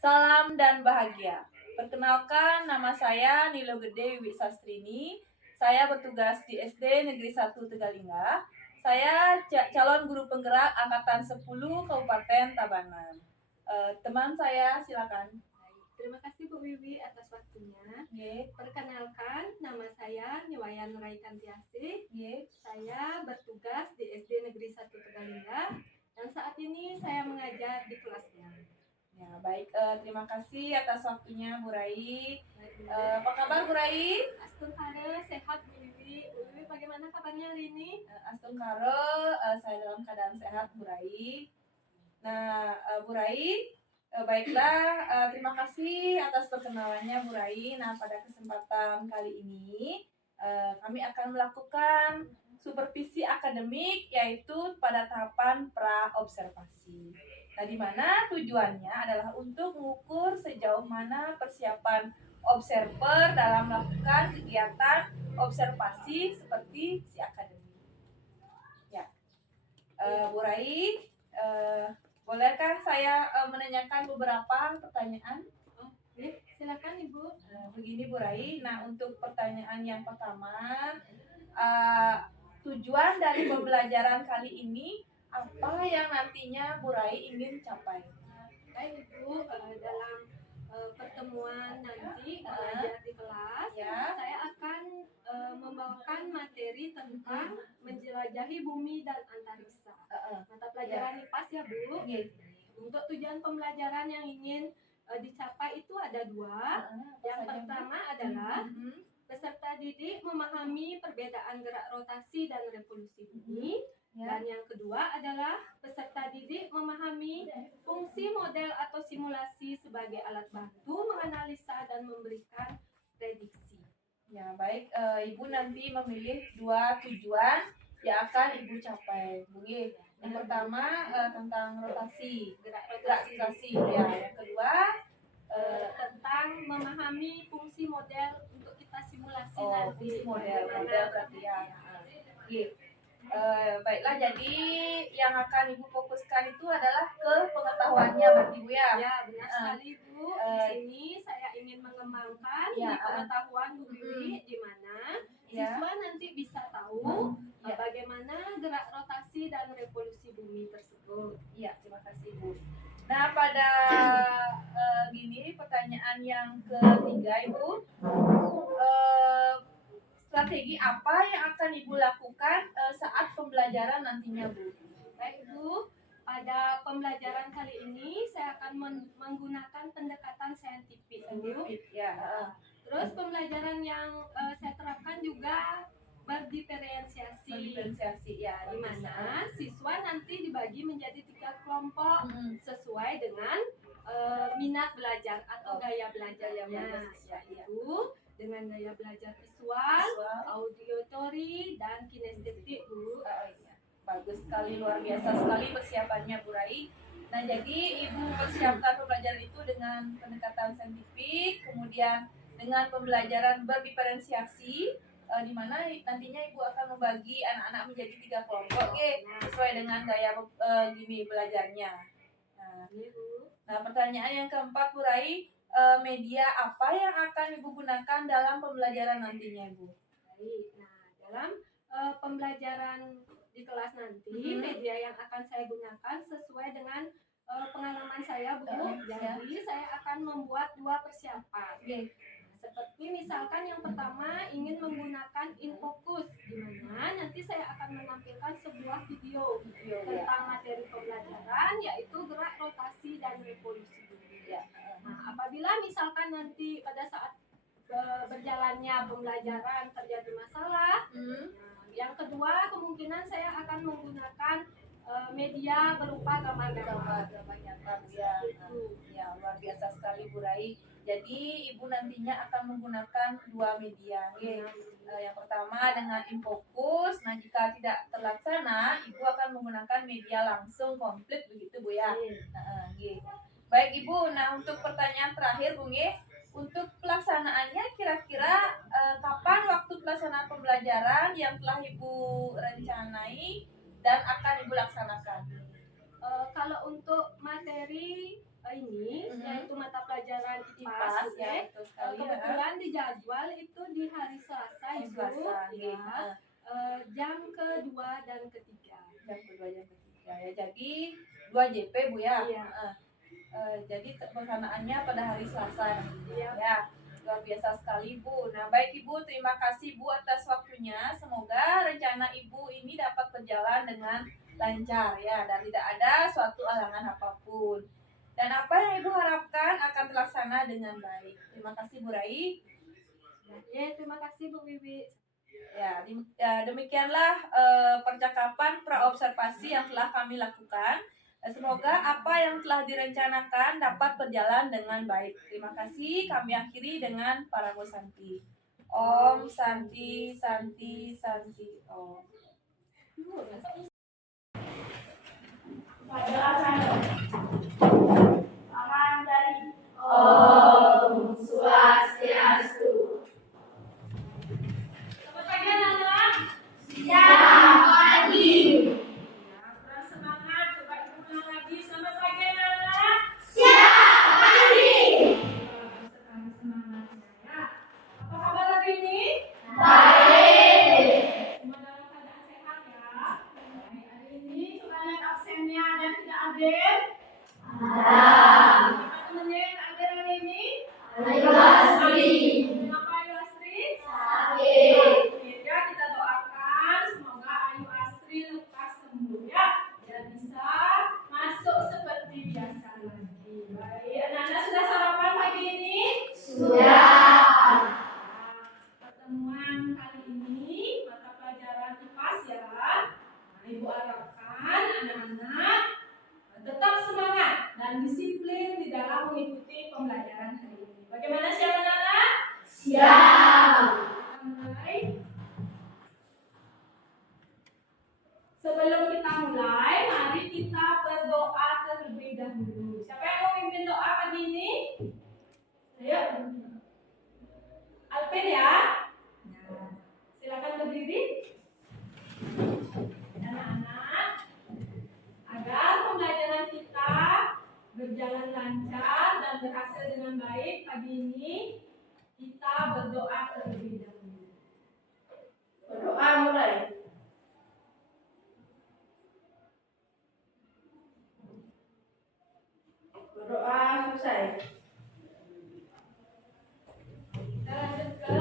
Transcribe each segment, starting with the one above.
Salam dan bahagia. Perkenalkan, nama saya Nilo Gede Wiwi Sastrini. Saya bertugas di SD Negeri 1 Tegalingga. Saya calon guru penggerak angkatan 10 Kabupaten Tabanan. Teman saya silakan. Terima kasih Bu Wiwi atas waktunya. Ye. Perkenalkan, nama saya Niwayan Nuraikantiasih. Ye. Saya bertugas di SD Negeri 1 Tegalingga dan saat ini saya mengajar di kelasnya. Ya, baik. Terima kasih atas waktunya Bu Rai. Apa kabar Bu Rai? Astungkara, sehat Bu Wiwi. Bu Wiwi bagaimana kabarnya hari ini? Astungkara, saya dalam keadaan sehat Bu Rai. Nah, Bu Rai, baiklah, terima kasih atas perkenalannya Bu Rai. Nah, pada kesempatan kali ini kami akan melakukan supervisi akademik yaitu pada tahapan pra-observasi. Nah, di mana tujuannya adalah untuk mengukur sejauh mana persiapan observer dalam melakukan kegiatan observasi seperti si akademik. Ya, Bu Rai, bolehkah saya menanyakan beberapa pertanyaan? Oke, silakan Ibu. Begini Bu Rai, nah untuk pertanyaan yang pertama, tujuan dari pembelajaran kali ini apa yang nantinya Bu Rai ingin capai? Baik Ibu, dalam pertemuan nanti belajar di kelas, Ya. saya akan membawakan materi tentang menjelajahi bumi dan antariksa. Mata pelajaran IPAS ya Bu. Untuk tujuan pembelajaran yang ingin dicapai itu ada dua. Yang pertama adalah peserta didik memahami perbedaan gerak rotasi dan revolusi bumi. Dan yang kedua adalah peserta didik memahami fungsi model atau simulasi sebagai alat bantu menganalisa dan memberikan prediksi. Ya, baik. Ibu nanti memilih dua tujuan yang akan Ibu capai. Bunyi. Yang pertama tentang rotasi, gerak rotasi. Ya, yang kedua tentang memahami fungsi model untuk kita simulasi nanti. Fungsi model berarti ya. Baiklah, jadi yang akan Ibu fokuskan itu adalah ke pengetahuannya berarti Bu ya? Ya, benar sekali Bu. Di sini saya ingin mengembangkan di pengetahuan Bu Wiwi, di mana siswa nanti bisa tahu bagaimana gerak rotasi dan revolusi bumi tersebut. Iya, terima kasih Bu. Nah, pada gini pertanyaan yang ketiga Ibu, strategi apa yang akan Ibu lakukan saat pembelajaran nantinya Bu? Baik Bu, pada pembelajaran kali ini saya akan menggunakan pendekatan saintifik. Ya. Terus pembelajaran yang saya terapkan juga berdiferensiasi ya, di mana siswa nanti dibagi menjadi 3 kelompok sesuai dengan minat belajar atau gaya belajarnya, yaitu dengan gaya belajar visual, auditory, dan kinestetik Bu. Bagus sekali, luar biasa sekali persiapannya Bu Rai. Nah, jadi Ibu persiapkan pembelajaran itu dengan pendekatan saintifik, kemudian dengan pembelajaran berdiferensiasi, di mana nantinya Ibu akan membagi anak-anak menjadi 3 kelompok, sesuai dengan gaya gini belajarnya. Nah, pertanyaan yang keempat Bu Rai, media apa yang akan Ibu gunakan dalam pembelajaran nantinya Ibu? Baik, nah dalam pembelajaran di kelas nanti, media yang akan saya gunakan sesuai dengan pengalaman saya Bu. Jadi saya akan membuat 2 persiapan. Seperti misalkan yang pertama ingin menggunakan InFocus, di mana nanti saya akan menampilkan sebuah video tentang materi pembelajaran, yaitu gerak rotasi dan revolusi bumi. Nah, apabila misalkan nanti pada saat berjalannya pembelajaran terjadi masalah, yang kedua kemungkinan saya akan menggunakan media berupa gambar nyata. Ya, luar biasa sekali Bu Rai. Jadi Ibu nantinya akan menggunakan 2 media. Yang pertama dengan InFocus. Nah, jika tidak terlaksana, Ibu akan menggunakan media langsung komplit begitu Bu ya. Baik Ibu, nah untuk pertanyaan terakhir Bu untuk pelaksanaannya kira-kira kapan waktu pelaksanaan pembelajaran yang telah Ibu rencanai dan akan Ibu laksanakan? Kalau untuk materi ini, yaitu mata pelajaran IPA. IPAS ya, betul sekali. Kebetulan di jadwal itu di hari Selasa, Ibu. Selasa, Ya. Jam kedua dan ketiga. Jam kedua jam ketiga ya. Jadi 2 JP Bu ya. Iya. Jadi pelaksanaannya pada hari Selasa nantinya. Iya. Ya. Luar biasa sekali Bu. Nah baik Ibu, terima kasih Bu atas waktunya. Semoga rencana Ibu ini dapat berjalan dengan lancar ya, dan tidak ada suatu halangan apapun. Dan apa yang Ibu harapkan akan terlaksana dengan baik. Terima kasih Bu Rai. Ya, terima kasih Bu Wiwi. Ya, demikianlah percakapan praobservasi yang telah kami lakukan. Semoga apa yang telah direncanakan dapat berjalan dengan baik. Terima kasih. Kami akhiri dengan Parabo Santi. Om Santi Santi Santi Om. Tangan dari Om Swastiastu. Selamat pagi anak-anak. Siap pagi. Ya, kurang semangat. Coba Ibu ulang lagi. Selamat pagi anak-anak. Siap pagi. Sekali semangatnya ya. Apa kabar hari ini? Baik. Semua dalam keadaan sehat ya. Baik, hari ini coba lihat absennya ada tidak Aden? Ada. Teman-temannya yang ada hari ini? Ayo Asri. Kenapa Ayu Astri? Sakit. Ya, kita doakan semoga Ayu Astri lekas sembuh ya, dan bisa masuk seperti biasa lagi. Baik, anak-anak sudah sarapan pagi ini? Sudah. Pertemuan kali ini mata pelajaran IPAS ya. Nah, Ibu harapkan anak-anak tetap semangat dan disiplin di dalam mengikuti pembelajaran hari ini. Bagaimana siap anak-anak? Siap. Mulai. Sebelum kita mulai, mari kita berdoa terlebih dahulu. Siapa yang mau pimpin doa pagi ini? Ayo. Alvin ya. Nah, silakan berdiri. Anak-anak, agar pembelajaran kita berjalan lancar dan berhasil dengan baik pagi ini, kita berdoa terlebih dahulu. Berdoa mulai. Berdoa selesai. Kita lanjut ke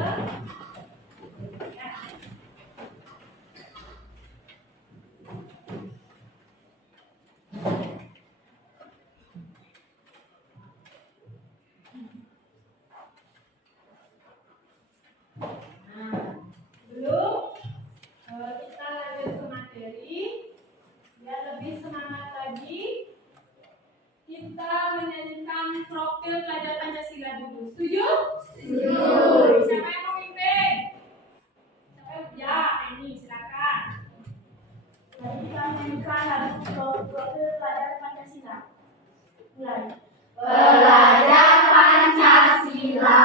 belum kita lanjut ke materi. Biar lebih semangat lagi, kita menyanyikan profil pelajar Pancasila dulu. Setuju? Setuju. Siapa yang mau pimpin? Siapa yang ya? Ini silakan. Mari kita menyanyikan lagu profil pelajar Pancasila. Mulai. Pelajar Pancasila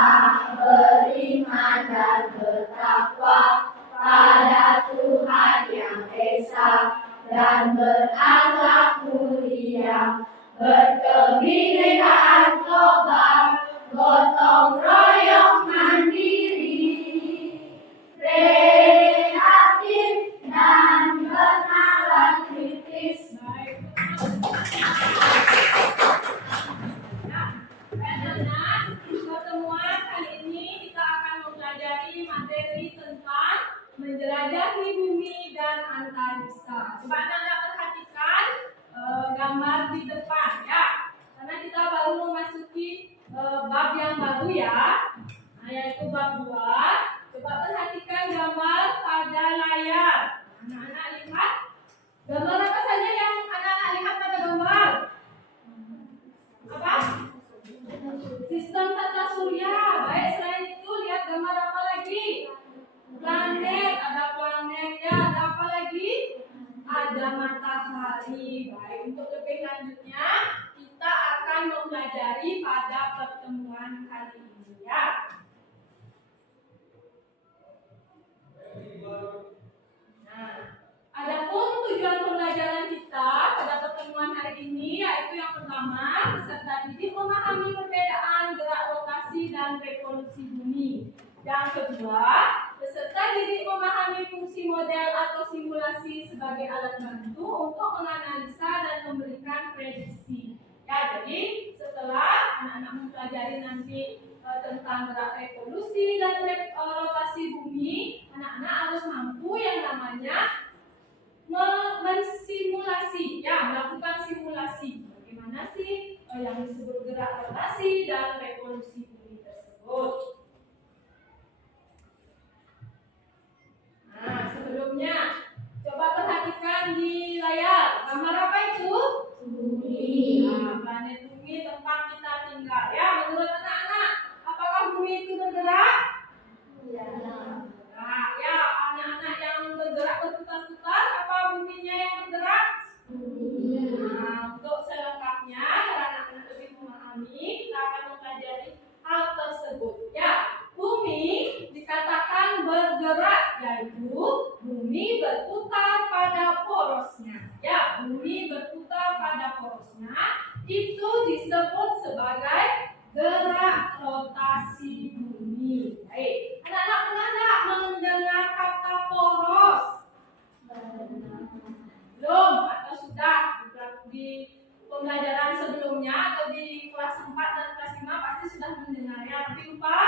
beriman dan bertakwa pada Tuhan yang Esa dan berakhlak mulia, berkebinekaan global, gotong royong mandiri, kreatif dan bernalar kritis. Baik. Anak-anak, pertemuan kali ini kita akan mempelajari materi tentang menjelajahi bumi dan antariksa. Coba anak-anak perhatikan gambar di depan ya, karena kita baru memasuki bab yang baru ya, nah, yaitu bab 2. Coba perhatikan gambar pada layar. Anak-anak lihat gambar apa saja yang anak-anak lihat pada gambar? Apa? Sistem tata surya. Baik, selain itu lihat gambar apa lagi? Planet, ada planet ya, ada apa lagi? Ada matahari. Baik, untuk lebih lanjutnya kita akan mempelajari pada pertemuan kali ini ya. Nah, adapun tujuan pembelajaran kita pada pertemuan hari ini yaitu yang pertama, peserta didik Yang kedua, peserta didik memahami fungsi model atau simulasi sebagai alat bantu untuk menganalisa dan memberikan prediksi. Ya, jadi setelah anak-anak mempelajari nanti tentang gerak revolusi dan rotasi bumi, anak-anak harus mampu yang namanya mensimulasi, ya, melakukan simulasi. Bagaimana sih yang disebut gerak rotasi dan revolusi bumi tersebut? Nah, sebelumnya coba perhatikan di layar. Gambar apa itu? Bumi. Nah, planet bumi tempat kita tinggal. Ya, menurut anak-anak, apakah bumi itu bergerak? Ya. Nah, ya, anak-anak yang bergerak berputar-putar, apa buminya yang bergerak? Nah, untuk selengkapnya, agar anak-anak lebih memahami, kita akan mempelajari hal tersebut. Ya, bumi dikatakan bergerak, yaitu bumi berputar pada porosnya. Ya, bumi berputar pada porosnya, itu disebut sebagai gerak rotasi bumi. Baik, anak-anak pernah nggak mendengar kata poros? Belum atau sudah di pembelajaran sebelumnya atau di kelas 4 dan kelas 5 pasti sudah mendengarnya, tapi lupa?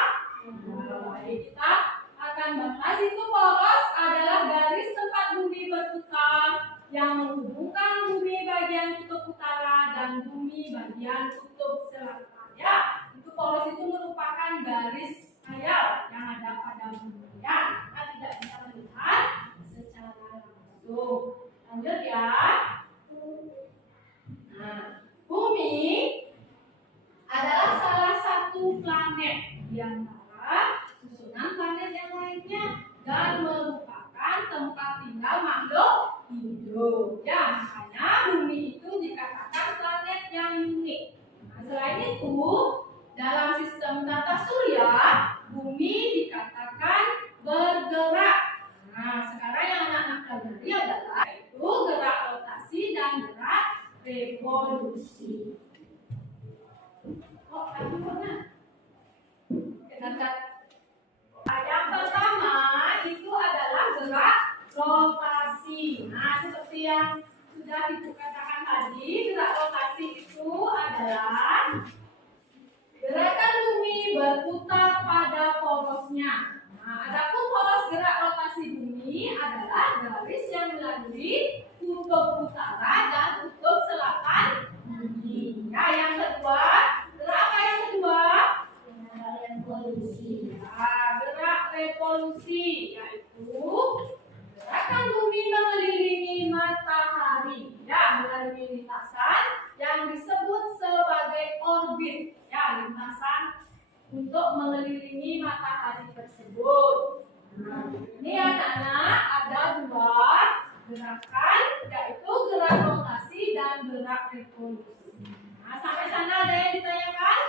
Baik, kita akan bahas itu. Poros adalah garis tempat bumi berputar yang menghubungkan bumi bagian kutub utara dan bumi bagian kutub selatan. Ya, itu poros itu merupakan garis khayal yang ada pada bumi. Ya, kita tidak bisa melihat secara langsung. Lanjut ya. Nah, bumi adalah salah satu planet di antara susunan planet yang lainnya dan merupakan tempat tinggal makhluk hidup. Ya, makanya bumi itu dikatakan planet yang unik. Nah, selain itu, dalam sistem tata surya, bumi dikatakan bergerak. Nah, sekarang yang anak-anak pelajari adalah itu gerak rotasi dan gerak revolusi. Oh, aduh, mana? Yang pertama itu adalah gerak rotasi. Nah, seperti yang sudah dikatakan tadi, gerak rotasi itu adalah gerakan bumi berputar pada porosnya. Nah, adapun poros gerak rotasi bumi adalah garis yang melalui kutub utara dan kutub selatan bumi. Ya, yang kedua, gerak apa yang kedua? Revolusi. Nah, gerak revolusi yaitu gerakan bumi mengelilingi matahari, ya, melalui lintasan yang disebut sebagai orbit, ya, lintasan untuk mengelilingi matahari tersebut. Nah, ini anak-anak ada dua gerakan, yaitu gerak rotasi dan gerak revolusi. Nah, sampai sana ada yang ditanyakan?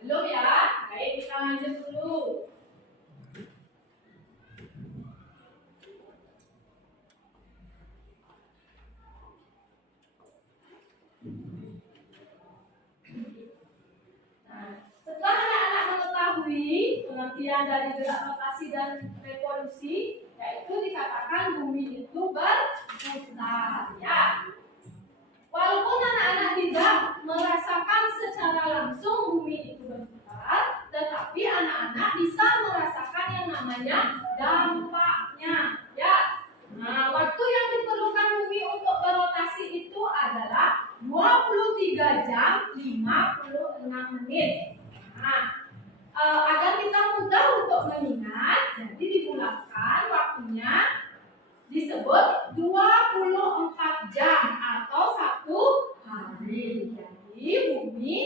Belum ya? Baik, kita lanjut dulu. Setelah anak-anak mengetahui pengertian dari gerak rotasi dan revolusi, yaitu dikatakan bumi itu berputar. Ya, walaupun anak-anak tidak merasakan secara langsung bumi itu berputar, tetapi anak-anak bisa merasakan yang namanya dampaknya. Ya, nah, waktu yang diperlukan bumi untuk berotasi itu adalah 23 jam 56 menit. Nah, agar kita mudah untuk mengingat, jadi dibulatkan waktunya disebut 24 jam atau 1 hari. Jadi bumi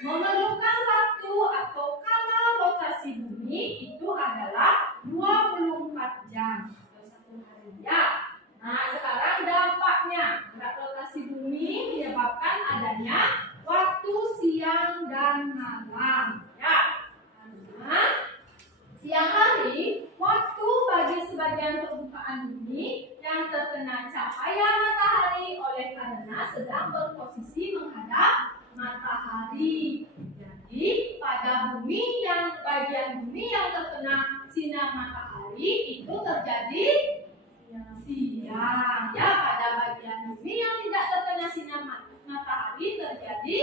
memerlukan waktu atau kanal rotasi bumi itu adalah 24 jam atau 1 hari. Ya. Nah, sekarang dampaknya gerak rotasi bumi menyebabkan adanya waktu siang dan malam. Ya. Nah, siang hari waktu bagi sebagian permukaan bumi yang terkena cahaya matahari oleh karena sedang berposisi menghadap matahari. Jadi pada bumi yang bagian bagian bumi yang terkena sinar matahari itu terjadi siang. Ya, pada bagian bumi yang tidak terkena sinar matahari terjadi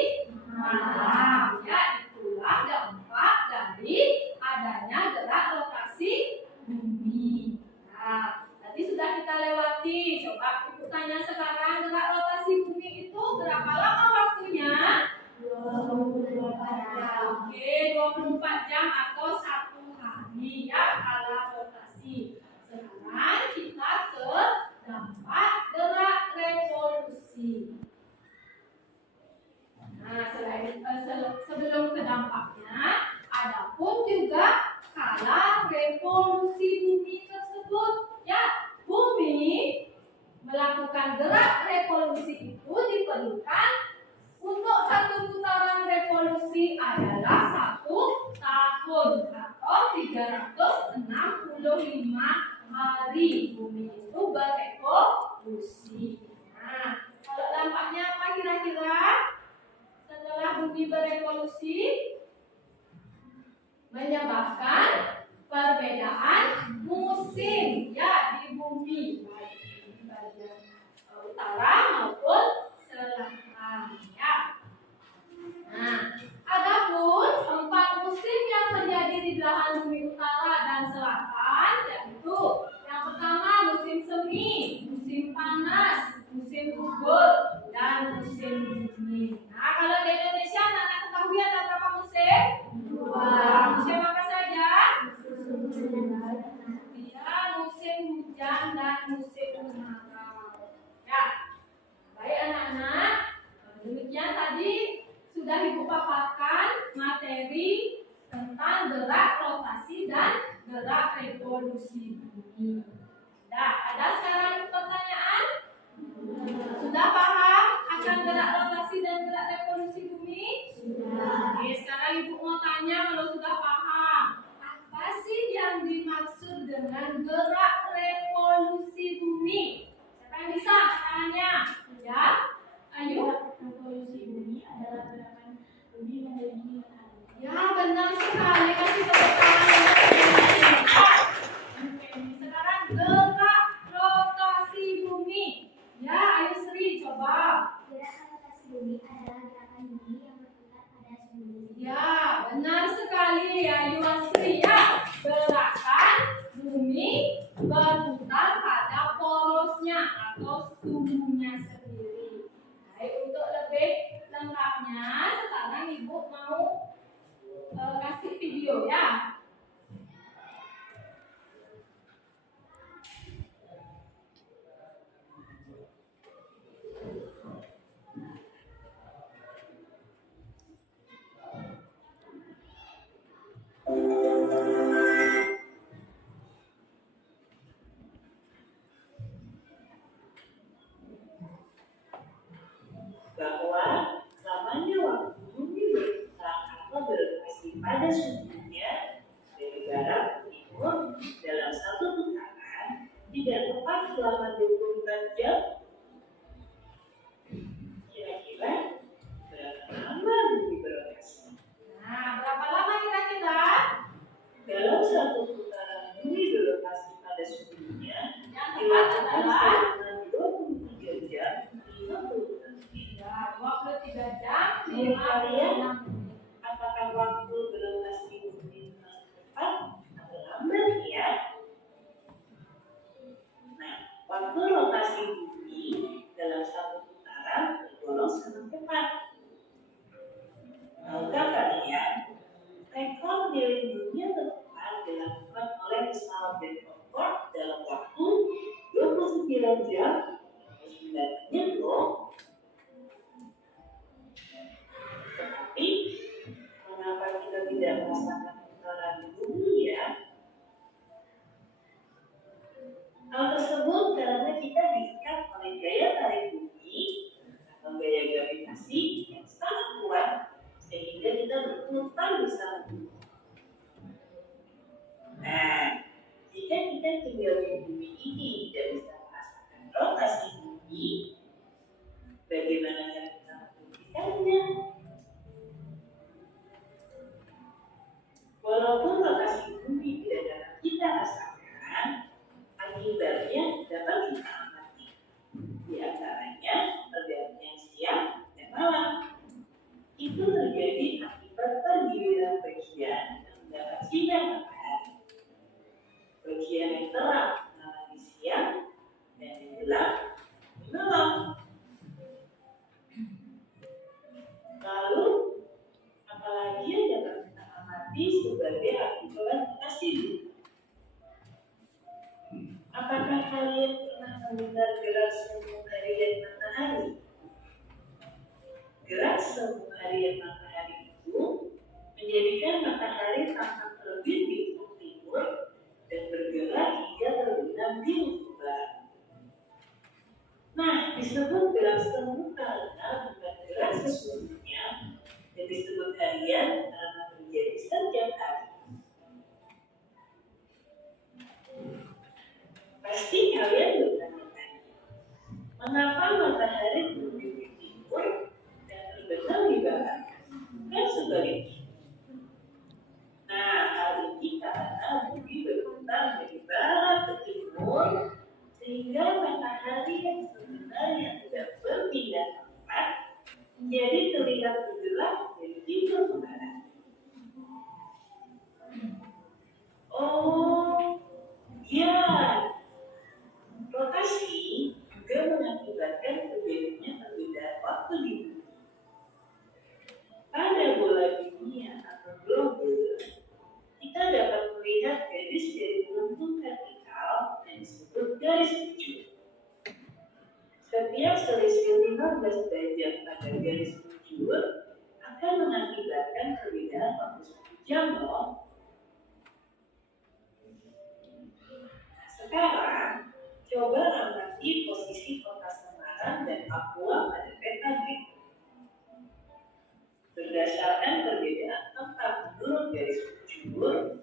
malam. Ya, itulah dampak dari adanya gerak rotasi bumi. Nah, tadi sudah kita lewati. Coba Ibu tanya sekarang, gerak rotasi bumi itu berapa lama waktunya? 24 jam. Oke, 24 jam atau 1 hari ya kalau rotasi. Sekarang kita ke dampak gerak revolusi. Nah, sebelum ke dampaknya, ada pun juga kala revolusi bumi tersebut. Ya, bumi melakukan gerak revolusi itu diperlukan untuk satu putaran revolusi adalah 1 tahun atau 365 hari bumi itu berevolusi. Nah, kalau dampaknya apa kira-kira? Setelah bumi berevolusi, menyebabkan perbedaan musim ya di bumi, baik di bagian utara maupun selatan ya. Nah, adapun 4 musim yang terjadi di belahan bumi utara dan selatan yaitu yang pertama musim semi, musim panas, musim gugur, dan musim dingin. Nah, kalau di Indonesia anak-anak ketahui ada berapa musim? 2. Musim apa saja? Ya, musim hujan dan musim kemarau. Ya, baik anak-anak. Demikian tadi sudah Ibu paparkan materi tentang gerak rotasi dan gerak revolusi bumi. Nah, ada sekarang pertanyaan? Sudah paham akan gerak rotasi dan gerak revolusi bumi? Sudah. Oke, sekarang Ibu mau tanya kalau sudah paham. Apa sih yang dimaksud dengan gerak revolusi bumi? Siapa yang bisa tangannya? Ya, ayo. Revolusi bumi adalah gerakan bumi mengelilingi matahari. Ya, benar sekali. Kasih tepuk tangan. Oke, sekarang gerak rotasi bumi. Ya, ayo Sri coba. Gerakan rotasi bumi adalah gerakan bumi yang berputar pada suhu. Ya, benar sekali ya Yuasri ya. Gerakan bumi berputar pada porosnya atau suhunya sendiri. Baik, untuk lebih lengkapnya sekarang Ibu mau kasih video ya. Bahwa lamanya waktu bumi berputar atau berotasi pada suhunya dari barat ke timur dalam satu putaran tidak tepat selama 24 jam. Kira-kira berapa lama bumi berotasi? Nah, berapa lama kira-kira? Dalam satu putaran bumi berotasi pada suhunya Yang tepat dilakukan adalah selama 23 jam 50 menit. ya, 23 jam Menurut kalian, 56 menit. apakah waktu berotasi bumi masih cepat atau lambat ya? Nah, waktu rotasi bumi dalam satu putaran tergolong sangat cepat. Tahukah kalian, rekor keliling dunia tercepat dilakukan oleh pesawat Jet Concorde dalam waktu 29 jam 9 menit loh. Tetapi, mengapa kita sinar matahari. Bagian yang terang mengalami siang dan yang gelap di malam. Lalu, apalagi yang dapat kita amati sebagai akibat kasih? Apakah kalian pernah mendengar gerak semu harian matahari? Gerak semu harian matahari itu menjadikan matahari tampak terbit di ufuk timur dan bergerak hingga terbenam di ufuk barat. Nah, disebut gerak semu karena bukan gerak sesungguhnya, dan disebut harian karena menjadi setiap hari. Pasti kalian bertanya-tanya, mengapa matahari terbit di timur dan terbenam di barat? Kan sebaliknya. Nah, hal ini karena bumi berputar dari barat ke timur, sehingga matahari yang sebenarnya tidak berpindah tempat menjadi terlihat bergerak dari timur ke barat. Oh, ya. Rotasi juga mengakibatkan terjadinya perbedaan waktu di bumi. Pada bola dunia atau globe, kita dapat melihat garis dari bentuk vertikal yang disebut garis bujur. Setiap selisih 15 derajat pada garis bujur akan mengakibatkan perbedaan waktu 1 jam loh. Sekarang, coba amati posisi kota Semarang dan Papua pada peta berikut. Berdasarkan perbedaan tempat menurut garis bujur,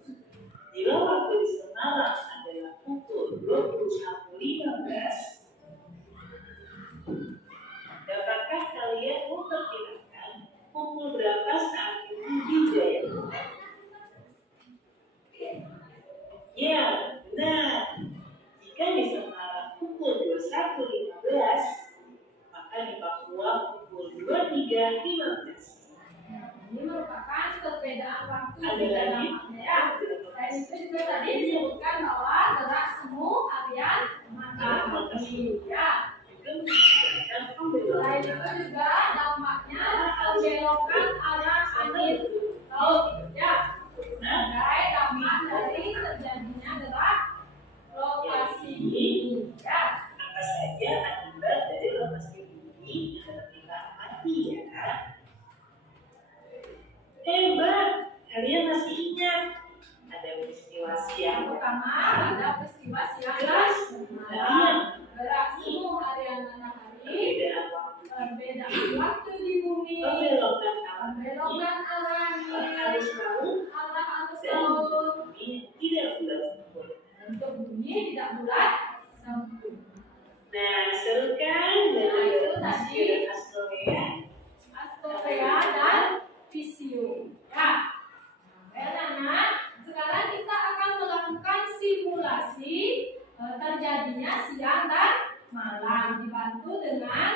bila waktu di Semarang adalah pukul 21.15, dapatkah kalian memperkirakan pukul berapa saat itu di Jayakarta? Ya, benar. Jika di Semarang pukul 21.15, maka di Papua pukul 23.15. Ini merupakan perbedaan waktu Ada di dalam lagi? ya. Dan itu juga tadi disebutkan bahwa gerak semu harian matahari. Ya. Selain itu juga dampaknya pembelokan arah angin laut. Ya. Sebagai dampak dari terjadinya gerak rotasi bumi. Ya. Apa saja akibat dari rotasi bumi yang dapat kita amati ya? Hebat, kalian masih ingat ada peristiwa siang Pertama ada peristiwa siang dan keras malam. Gerak semu harian matahari. perbedaan waktu, Perbedaan waktu di bumi. pembelokan arah Belokan arah arus laut arah arus dan laut. bumi tidak bulat sempurna. Untuk bumi tidak bulat sempurna. Nah, seru kan? Nah, itu tadi. Dan Astoria. Astoria dan Visio. Ya. Anak-anak, sekarang kita akan melakukan simulasi terjadinya siang dan malam dibantu dengan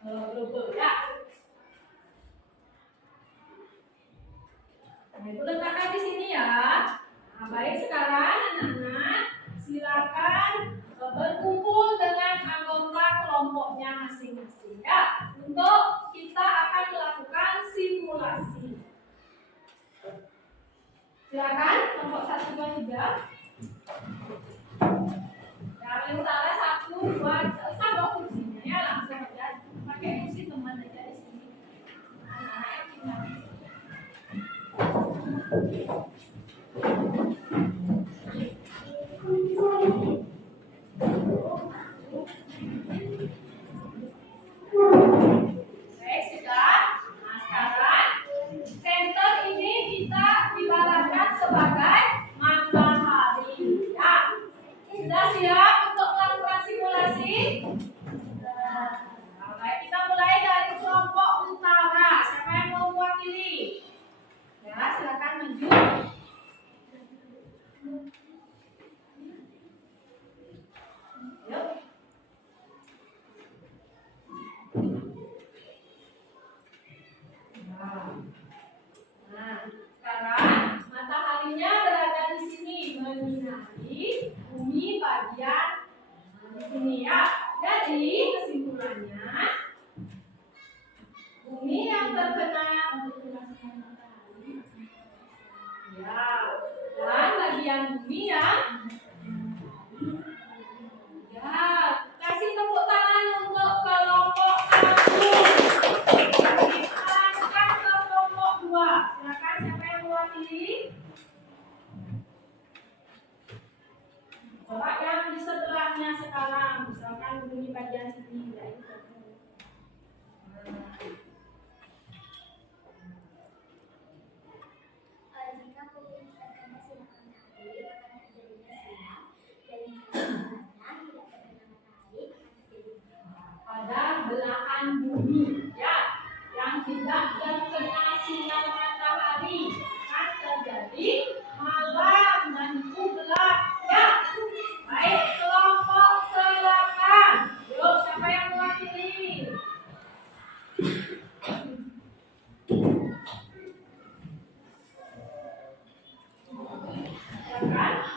robot ya. Nah, itu letakkan di sini ya. Nah, baik sekarang anak-anak silakan berkumpul dengan anggota kelompoknya masing-masing ya. Untuk kita akan melakukan simulasi. Silakan kelompok 1, 2, 3. Yang utara 1, 2, sama kursinya ya langsung aja. Pakai kursi teman aja di sini. Anak-anak yang baik sudah. Nah sekarang center ini kita ibaratkan sebagai matahari ya. Sudah siap untuk melakukan simulasi? Nah, baik kita mulai dari kelompok utara. Siapa yang mau mewakili? Ya silakan maju. Yuk. Nah, sekarang sini ya. Jadi kesimpulannya, bumi yang terkena ya, dan bagian bumi yang ya, kasih tepuk tangan untuk kelompok 1. Silakan ke kelompok 2. Silakan siapa yang mewakili? Coba yang di sebelahnya sekarang, misalkan bumi bagian sini ya itu. Jika bumi terkena sinar matahari akan terjadinya siang, dan jika sebaliknya tidak terkena matahari akan terjadi gerhana. Pada belahan bumi ya, yang tidak terkena sinar matahari akan terjadi malam dan gelap ya. Baik, kelompok silakan. Yuk, siapa yang mewakili? Silakan.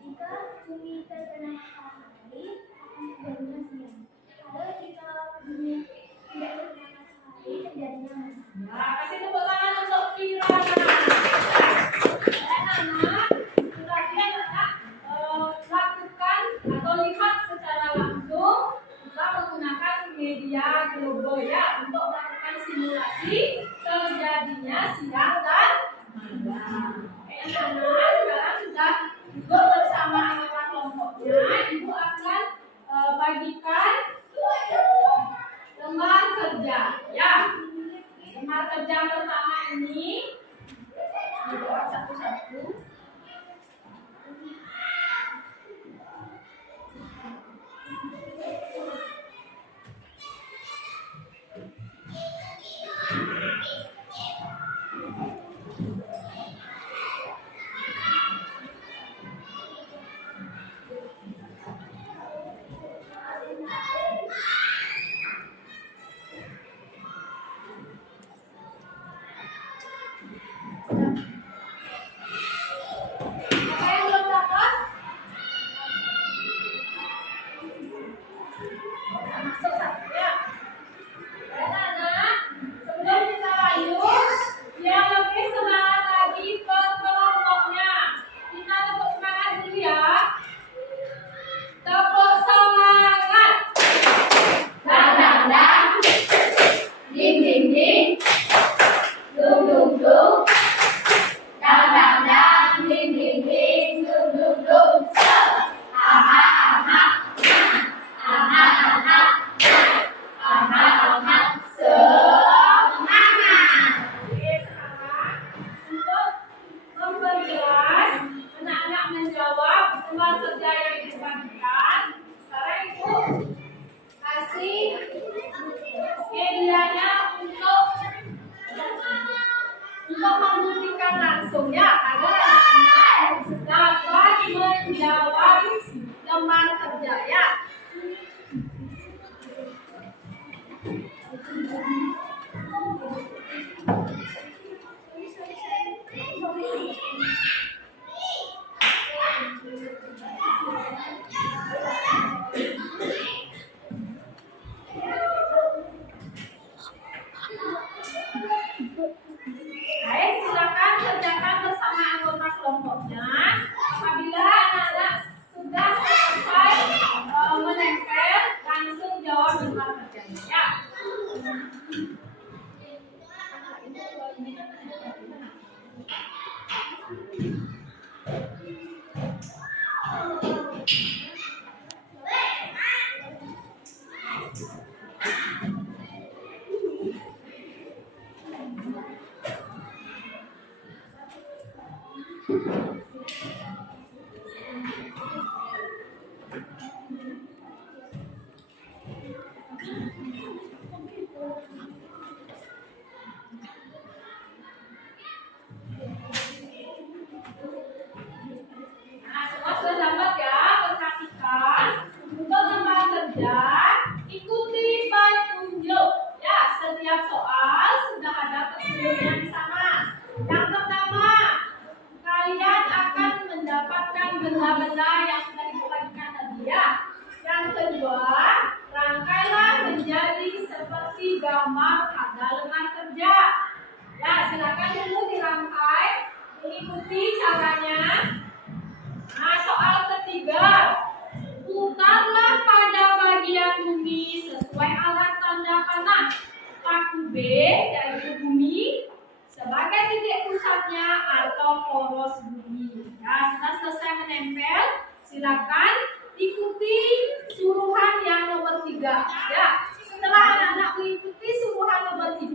Jika bumi terkena matahari akan terjadinya siang. Lalu jika bumi tidak terkena matahari terjadinya malam. Nah, kasih tepuk tangan untuk Kirana. Anak-anak, sebagian anak lakukan atau lihat secara langsung kita menggunakan media global ya untuk melakukan simulasi terjadinya siang dan malam. Anak-anak sekarang sudah duduk bersama anggota kelompoknya. Ibu akan bagikan lembar kerja ya. Lembar kerja pertama ini dibuat satu-satu. Apa yang belum dapat? Masuk satu ya. Anak-anak, sebelum kita lanjut, yang lebih semangat lagi ke kelompoknya. Kita tepuk semangat dulu ya. Tepuk semangat. Dang dang dang. Ding ding ding. Dung dung dung. Dang dang dang. Ding ding ding. Dung dung dung. Aha aha. Aha aha. Aha aha. Semangat. Oke, sekarang untuk memperjelas anak-anak menjawab lembar kerja yang dibagikan. Sekarang Ibu kasih medianya untuk membuktikan langsung ya agar anak-anak dapat menjawab lembar kerja ya. Baik, silakan kerjakan bersama anggota kelompoknya. Apabila anak-anak sudah selesai menempel, langsung jawab lembar kerjanya ya. digambar pada lembar kerja. Ya, silakan dulu dirangkai, mengikuti caranya. Nah, soal ketiga, putarlah pada bagian bumi sesuai arah tanda panah. Paku B yaitu bumi sebagai titik pusatnya atau poros bumi. Ya, sudah selesai menempel, silakan ikuti suruhan yang nomor 3. Ya, setelah anak-anak mengikuti suruhan nomor 3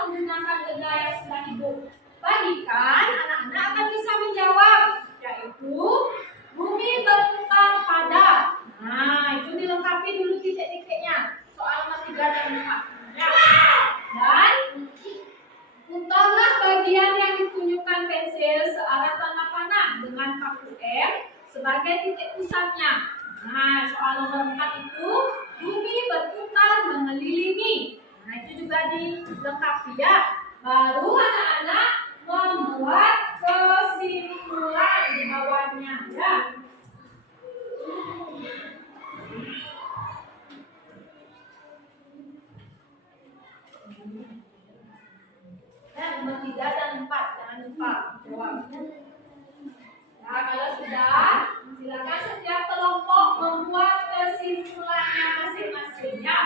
menggunakan benda yang sudah ibu bagikan, anak-anak akan bisa menjawab, yaitu bumi berputar pada. Nah, itu dilengkapi dulu titik-titiknya. Soal nomor 3 dan 4. Ya. Dan putarlah bagian yang ditunjukkan pensil searah tanda panah dengan paku M sebagai titik pusatnya. Nah, soal nomor 4 itu bumi berputar mengelilingi. Nah, itu juga dilengkapi ya. Baru anak-anak membuat kesimpulan di bawahnya ya. Nah, nomor 3 dan 4 jangan lupa jawabnya. Nah, kalau sudah, silakan setiap kelompok membuat kesimpulannya masing-masing ya.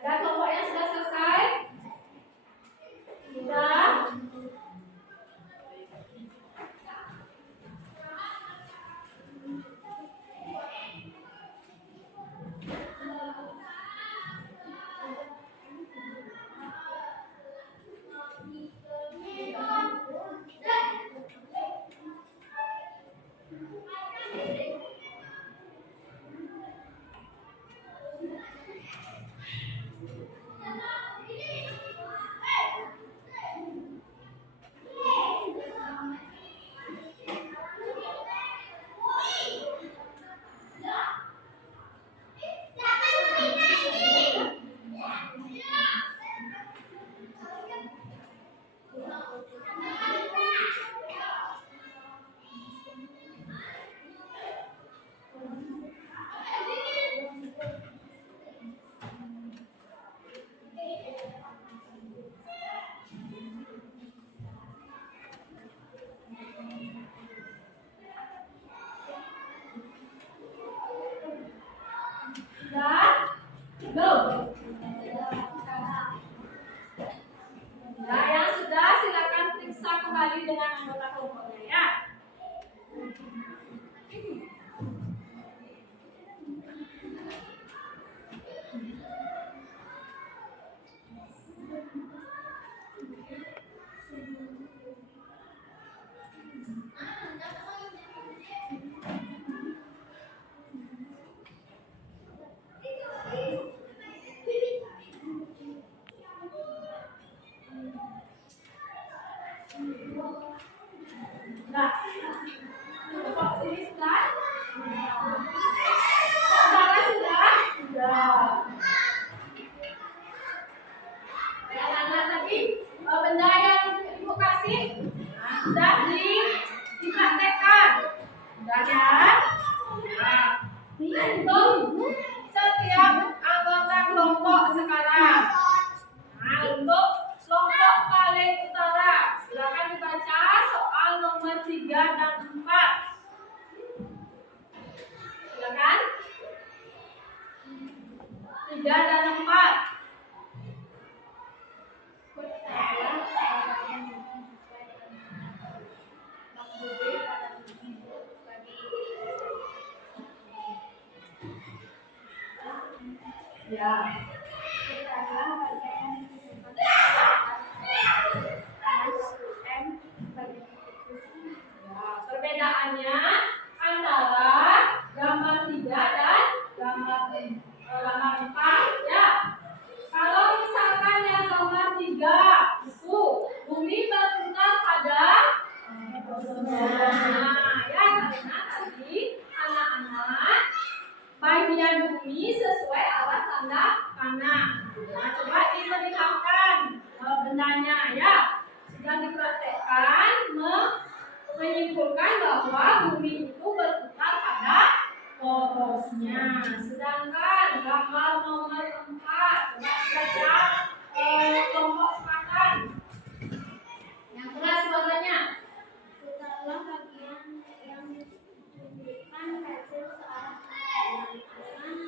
Ada kelompok yang sudah selesai? Sudah? Nah, kok ini sudah? Saudara sudah? Sudah. Ya, anak tadi benda yang ibu kasih sudah dipraktekkan. Sudah ya? Nah, untuk setiap anggota kelompok sekarang. Nah, untuk kelompok paling utara, silakan dibaca soal nomor 3 dan 4. Silakan. 3 dan 4. Ya. Perbedaannya antara gambar 3 dan gambar 4 ya. Kalau misalkan yang gambar 3 itu bumi berputar pada ya, karena tadi anak-anak bagian bumi sesuai arah tanda panah. Nah, coba diperlihatkan bendanya ya. Sudah dipraktekkan menyimpulkan bahwa bumi itu berputar pada porosnya. Sedangkan gambar nomor 4, coba baca kelompok sepakat. Yang kelas bawahnya. Setelah bagian yang ditunjukkan hasil searah dengan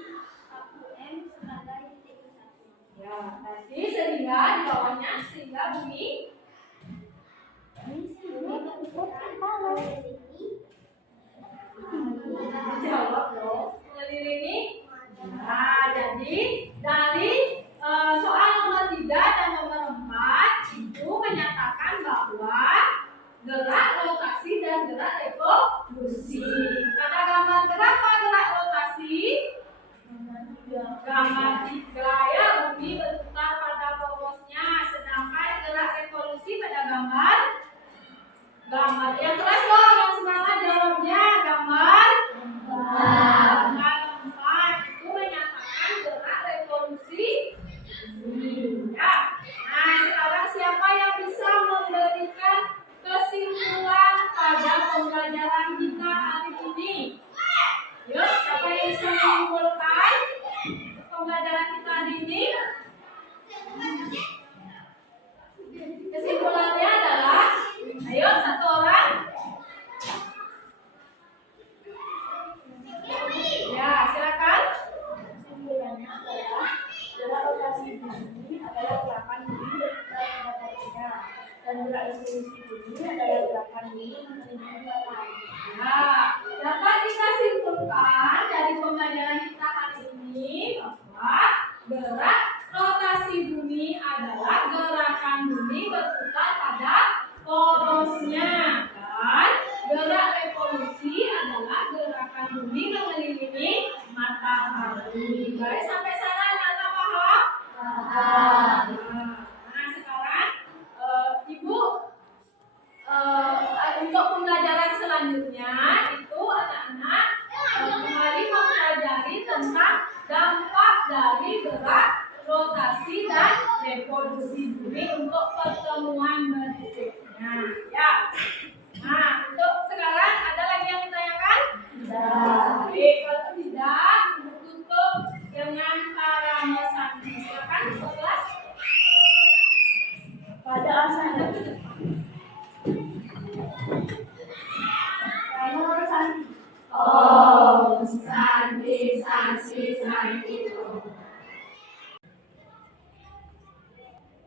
1M sebagai titik satu. Ya, nanti sehingga di bawahnya sehingga bumi dijawab dong, mengelilingi. Nah, jadi dari soal nomor 3 dan nomor 4 itu menyatakan bahwa gerak rotasi dan gerak revolusi. Pada gambar berapa gerak rotasi? Gambar 3 ya, bumi berputar pada porosnya, sedangkan gerak revolusi pada gambar yang kelas dong, yang semangat jawabnya gambar 4 itu menyatakan gerak revolusi bumi ya. Nah, sekarang siapa yang bisa memberikan kesimpulan pada pembelajaran kita hari ini? Yuk, siapa yang bisa menyimpulkan pembelajaran kita hari ini? Kesimpulannya adalah, ayo satu orang. Ya, silakan. Kesimpulannya adalah gerak rotasi bumi adalah gerakan bumi berputar pada porosnya, dan gerak revolusi bumi adalah gerakan bumi mengelilingi matahari. Nah, dapat kita simpulkan dari pembelajaran kita hari ini bahwa gerak rotasi bumi adalah gerakan bumi berputar pada porosnya, dan gerak revolusi adalah gerakan bumi mengelilingi matahari. Baik, sampai sana anak-anak paham? Paham. Nah, sekarang Ibu untuk pembelajaran selanjutnya itu anak-anak kembali mempelajari tentang dampak dari gerak rotasi dan revolusi bumi untuk pertemuan berikutnya ya. Nah, untuk sekarang ada lagi yang ditanyakan? Tidak. Baik, kalau tidak Ibu tutup dengan paramesanti. Silakan kelas. Pada asalnya Oh, santi.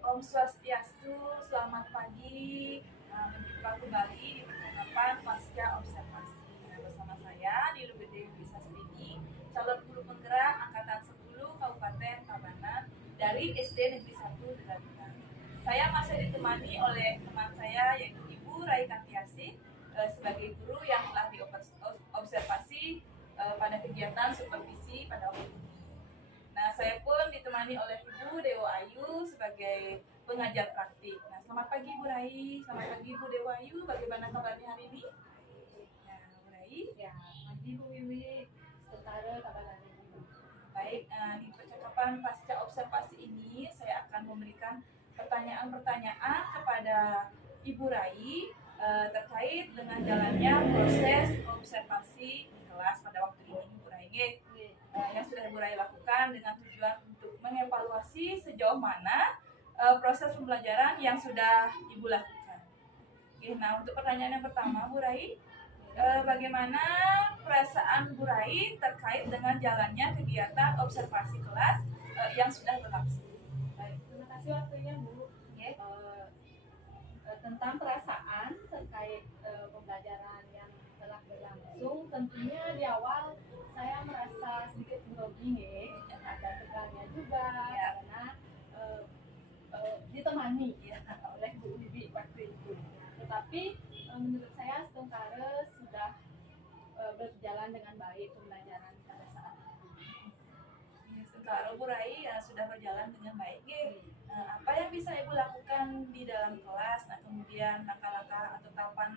Om Swastiastu, selamat pagi. Berjumpa kembali di percakapan pasca observasi. Bersama saya Nilu Gede Bisa Stedi, calon guru penggerak angkatan 10 Kabupaten Tabanan dari SD Negeri 1 Dedaluan. Saya masih ditemani oleh teman saya yaitu Ibu Rai Katiasi sebagai guru yang telah diobservasi pada kegiatan supervisi pada waktu ini. Nah, saya pun ditemani oleh Ibu Dewo Ayu sebagai pengajar praktik. Nah, Selamat pagi Bu Rai, selamat pagi Bu Dewayu, bagaimana kabarnya hari ini? Ya, Bu Rai. Ya, pagi Bu Wiwi. Sementara kabar hari ini. Baik, di percakapan pasca observasi ini saya akan memberikan pertanyaan-pertanyaan kepada Ibu Rai terkait dengan jalannya proses observasi di kelas pada waktu ini Bu Rai. Yang sudah Ibu Rai lakukan dengan tujuan untuk mengevaluasi sejauh mana proses pembelajaran yang sudah Ibu lakukan. Oke, nah untuk pertanyaan yang pertama Bu Rai, bagaimana perasaan Bu Rai terkait dengan jalannya kegiatan observasi kelas yang sudah berlangsung? Baik, terima kasih waktunya Bu. Oke. Tentang perasaan terkait pembelajaran yang telah berlangsung, tentunya di awal saya merasa sedikit grogi nih, ada tegannya juga karena ditemani oleh Bu Wiwi waktu itu. Tetapi menurut saya Stungkare sudah berjalan dengan baik pembelajaran pada saat itu. Sekarang Bu Rai sudah berjalan dengan baik. Apa yang bisa Ibu lakukan di dalam kelas? Nah, kemudian langkah-langkah atau tahapan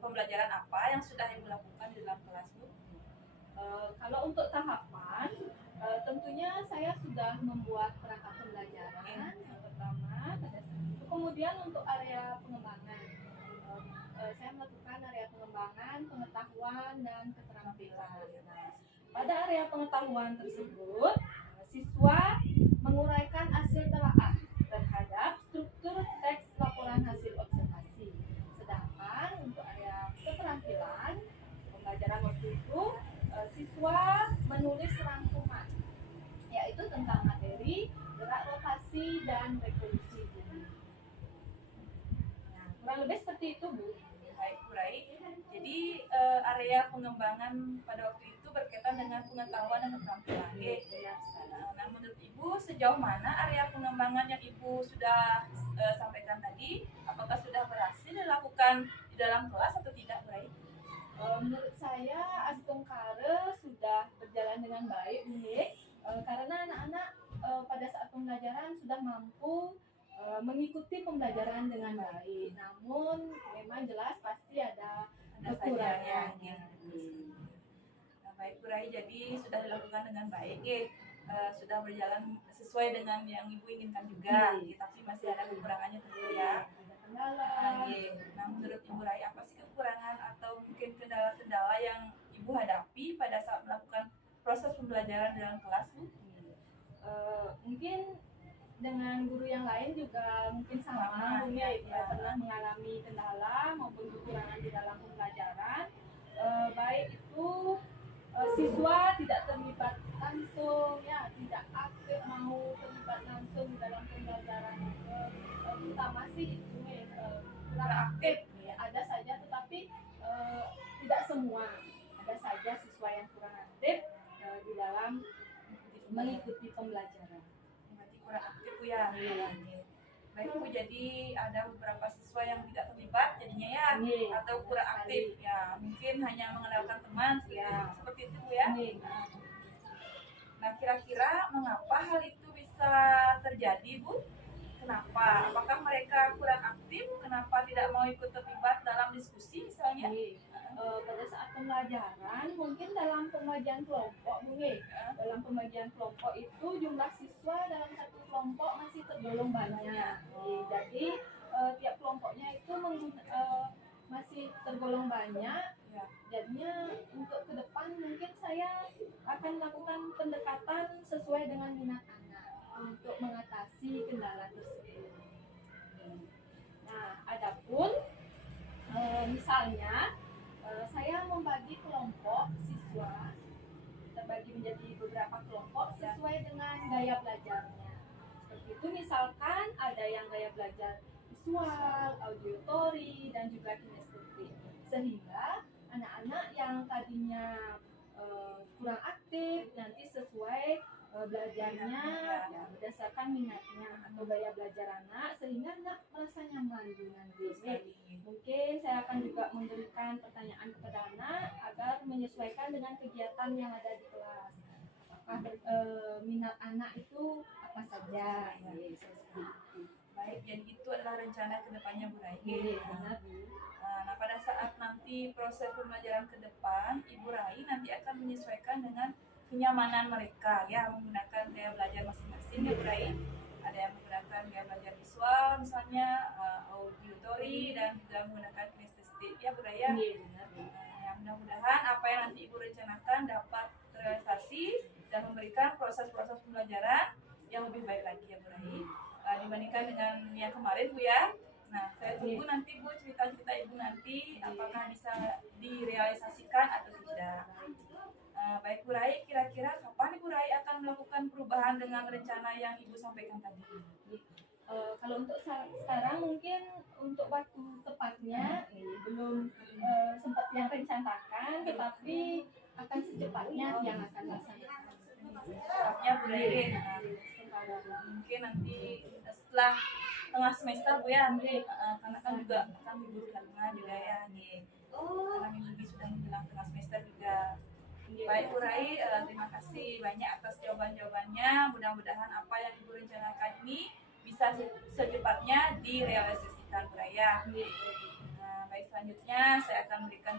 pembelajaran apa yang sudah Ibu lakukan di dalam kelas, Bu? Kalau untuk tahapan, tentunya saya sudah membuat perangkat pembelajaran yang pertama pada saat itu. Kemudian untuk area pengembangan, saya melakukan area pengembangan, pengetahuan dan keterampilan. Nah, pada area pengetahuan tersebut, siswa menguraikan hasil telaah terhadap struktur teks laporan hasil observasi. Sedangkan untuk area keterampilan, pembelajaran waktu itu, siswa menulis rangkuman, yaitu tentang materi, gerak rotasi, dan revolusi bumi. Nah, kurang lebih seperti itu, Bu. Baik, Bu Rai. Jadi area pengembangan pada waktu itu berkaitan dengan pengetahuan dan keterampilan. Nah, menurut Ibu sejauh mana area pengembangan yang Ibu sudah sampaikan tadi, apakah sudah berhasil dilakukan di dalam kelas atau tidak, Bu Rai? Menurut saya Astungkare sudah berjalan dengan baik, karena anak-anak pada saat pembelajaran sudah mampu mengikuti pembelajaran dengan baik. Namun memang jelas pasti ada kekurangannya. Nah, baik Bu Rai, jadi sudah dilakukan dengan baik, sudah berjalan sesuai dengan yang Ibu inginkan juga, tapi masih ada kekurangannya tentu ya. Nah, menurut Ibu Rai apa sih kekurangan atau mungkin kendala-kendala yang Ibu hadapi pada saat melakukan proses pembelajaran dalam kelas, Bu? Mungkin dengan guru yang lain juga mungkin sama, pernah mengalami kendala maupun kekurangan di dalam pembelajaran, baik itu siswa tidak terlibat langsung, ya tidak aktif mau terlibat langsung di dalam pembelajaran, terutama sih kurang aktif, ada saja, tetapi tidak semua, ada saja siswa yang kurang aktif di dalam mengikuti pembelajaran. Berarti kurang aktif Bu ya. Baik Bu, jadi ada beberapa siswa yang tidak terlibat jadinya ya, atau kurang aktif ya, mungkin hanya mengandalkan teman seperti itu Bu ya. Nah, kira-kira mengapa hal itu bisa terjadi, Bu? Kenapa? Apakah mereka kurang aktif? Kenapa tidak mau ikut terlibat dalam diskusi misalnya? Pada saat pembelajaran, mungkin dalam pembagian kelompok, Bu, dalam pembagian kelompok itu jumlah siswa dalam satu kelompok masih tergolong banyak. Jadi tiap kelompoknya itu masih tergolong banyak. Jadinya untuk ke depan mungkin saya akan melakukan pendekatan sesuai dengan minat anak untuk mengatasi kendala tersebut. Nah, adapun misalnya saya membagi kelompok siswa terbagi menjadi beberapa kelompok sesuai dengan gaya belajarnya. Seperti itu, misalkan ada yang gaya belajar visual, auditory, dan juga kinestetik, sehingga anak-anak yang tadinya kurang aktif nanti sesuai belajarnya berdasarkan minatnya atau gaya belajar anak, sehingga anak merasa nyaman dengan ini. Mungkin saya akan juga memberikan pertanyaan kepada anak agar menyesuaikan dengan kegiatan yang ada di kelas. Apakah minat anak itu apa saja? Baik, jadi itu adalah rencana rencana kedepannya Bu Rai. Benar Bu. Nah, pada saat nanti proses pembelajaran ke depan, Ibu Rai nanti akan menyesuaikan dengan kenyamanan mereka ya, menggunakan gaya belajar masing-masing ya Bu Rai. Ada yang menggunakan gaya belajar visual misalnya, auditory, dan juga menggunakan kinestetik ya Bu Rai ya. Benar Bu. Yang mudah-mudahan apa yang nanti Ibu rencanakan dapat terrealisasi dan memberikan proses-proses pembelajaran yang lebih baik lagi ya Bu Rai, dibandingkan dengan yang kemarin Bu ya. Nah, saya tunggu nanti Bu cerita-cerita Ibu nanti apakah bisa direalisasikan atau tidak. Baik Bu Rai, kira-kira kapan Ibu Rai akan melakukan perubahan dengan rencana yang Ibu sampaikan tadi? Kalau untuk sekarang mungkin untuk waktu tepatnya belum sempat yang rencanakan, tetapi akan secepatnya yang akan laksanakan. Cepatnya Bu Rai, mungkin nanti setelah tengah semester Bu ya, karena kan juga akan libur karena juga ya nih. Karena minggu ini sudah menjelang tengah semester juga. Baik Bu Rai, terima kasih banyak atas jawaban-jawabannya. Mudah-mudahan apa yang Ibu rencanakan ini bisa secepatnya direalisasikan Bu Rai ya. Baik, selanjutnya saya akan berikan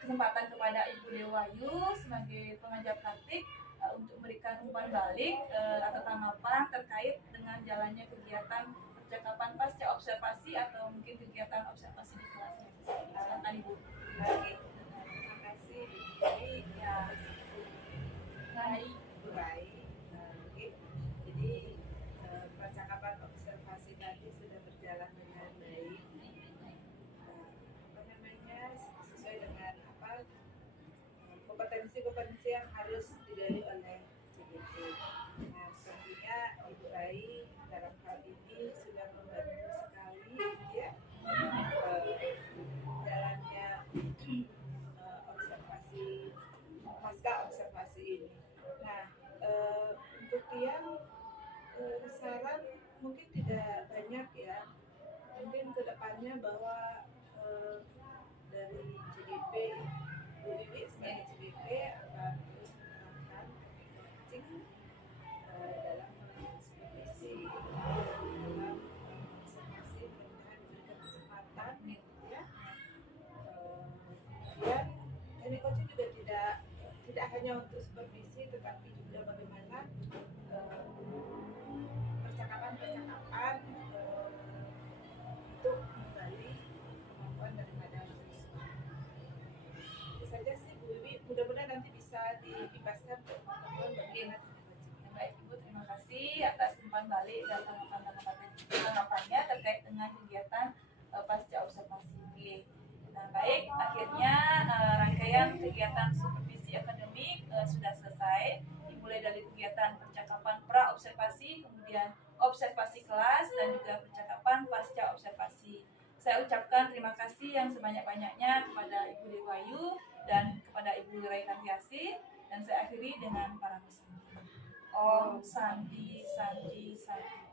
kesempatan kepada Ibu Dewayu sebagai pengajar praktik untuk memberikan umpan balik atau tanggapan terkait dengan jalannya kegiatan percakapan pasca observasi atau mungkin kegiatan observasi di kelas. Silakan Ibu. Baik, terima kasih Bu Rai. Ya, baik Bu Rai. Jadi percakapan observasi tadi sudah berjalan dengan baik. Sesuai dengan kompetensi-kompetensi yang harus digali oleh CGT. Nah, tentunya Ibu Rai dalam hal ini sudah membantu sekali ya jalannya observasi pasca observasi ini. Nah, untuk yang saran mungkin tidak banyak ya. Mungkin kedepannya bahwa dari CGP, Bu Wiwi sebagai CGP akan terus menerapkan coaching dalam melakukan supervisi, dalam observasi, mudah-mudahan diberikan kesempatan ya. Kemudian teknik coaching juga tidak hanya untuk supervisi, tetapi juga bagaimana percakapan untuk menggali kemampuan daripada siswa. Itu saja sih Bu Wiwi, mudah-mudahan nanti bisa dibebaskan ke teman-teman bagaimana Baik Ibu, terima kasih atas umpan balik dan tanggapannya terkait dengan kegiatan pasca observasi ini. Nah, baik, akhirnya rangkaian kegiatan supervisi akademik sudah selesai, dimulai dari kegiatan percakapan pra-observasi, kemudian observasi kelas, dan juga percakapan pasca observasi. Saya ucapkan terima kasih yang sebanyak-banyaknya kepada Ibu Dewayu dan kepada Ibu Rai Kantiasi, dan saya akhiri dengan para pesan. Om Santi Santi Santi.